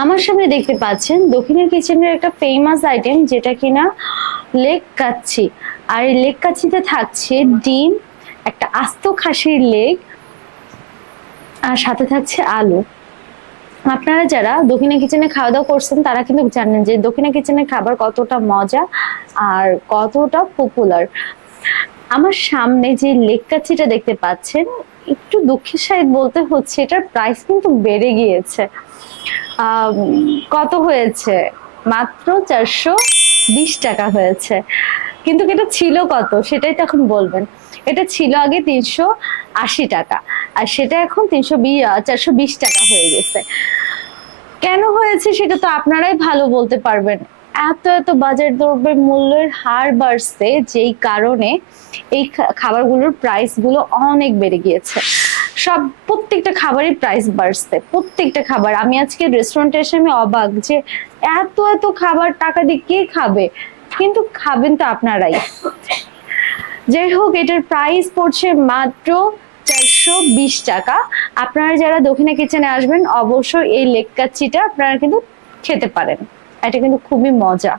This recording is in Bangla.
আমার সামনে দেখতে পাচ্ছেন দক্ষিণা কিচেনের একটা ফেমাস আইটেম, যেটা কিনা লেগ কাচ্চি। আর এই লেগ কাচ্চিতে থাকছে ডিম, একটা আস্ত খাসির লেগ, আর সাথে থাকছে আলু। আপনারা যারা দক্ষিণা কিচেনে খাওয়া দাওয়া করছেন তারা কিন্তু জানেন যে দক্ষিণা কিচেনের খাবার কতটা মজা আর কতটা পপুলার। আমার সামনে যে লেগ কাচ্চিটা দেখতে পাচ্ছেন, একটু দুঃখের সাথে বলতে হচ্ছে এটার প্রাইস কিন্তু বেড়ে গিয়েছে। আম, কত হয়েছে? মাত্র 420 টাকা হয়েছে। কিন্তু এটা ছিল কত সেটাই তো এখন বলবেন। এটা ছিল আগে 380 টাকা, আর সেটা এখন 420 টাকা হয়ে গেছে। কেন হয়েছে সেটা তো আপনারাই ভালো বলতে পারবেন। এত এত বাজার দ্রব্যের মূল্যের হার বাড়ছে, যেই কারণে এই খাবারগুলোর প্রাইস গুলো অনেক বেড়ে গিয়েছে। প্রত্যেকটা খাবারের প্রাইস বাড়ছে, প্রত্যেকটা খাবার। আমি আজকে রেস্টুরেন্টে এসে আমি অবাক যে এত এত খাবার টাকা দিয়ে কে খাবে, কিন্তু খাবেন তো আপনারাই। যাই হোক, এটার প্রাইস পড়ছে মাত্র 420 টাকা। আপনারা যারা দক্ষিণা কিচেনে আসবেন অবশ্যই এই লেগ কাচ্চিটা আপনারা কিন্তু খেতে পারেন, এটা কিন্তু খুবই মজা।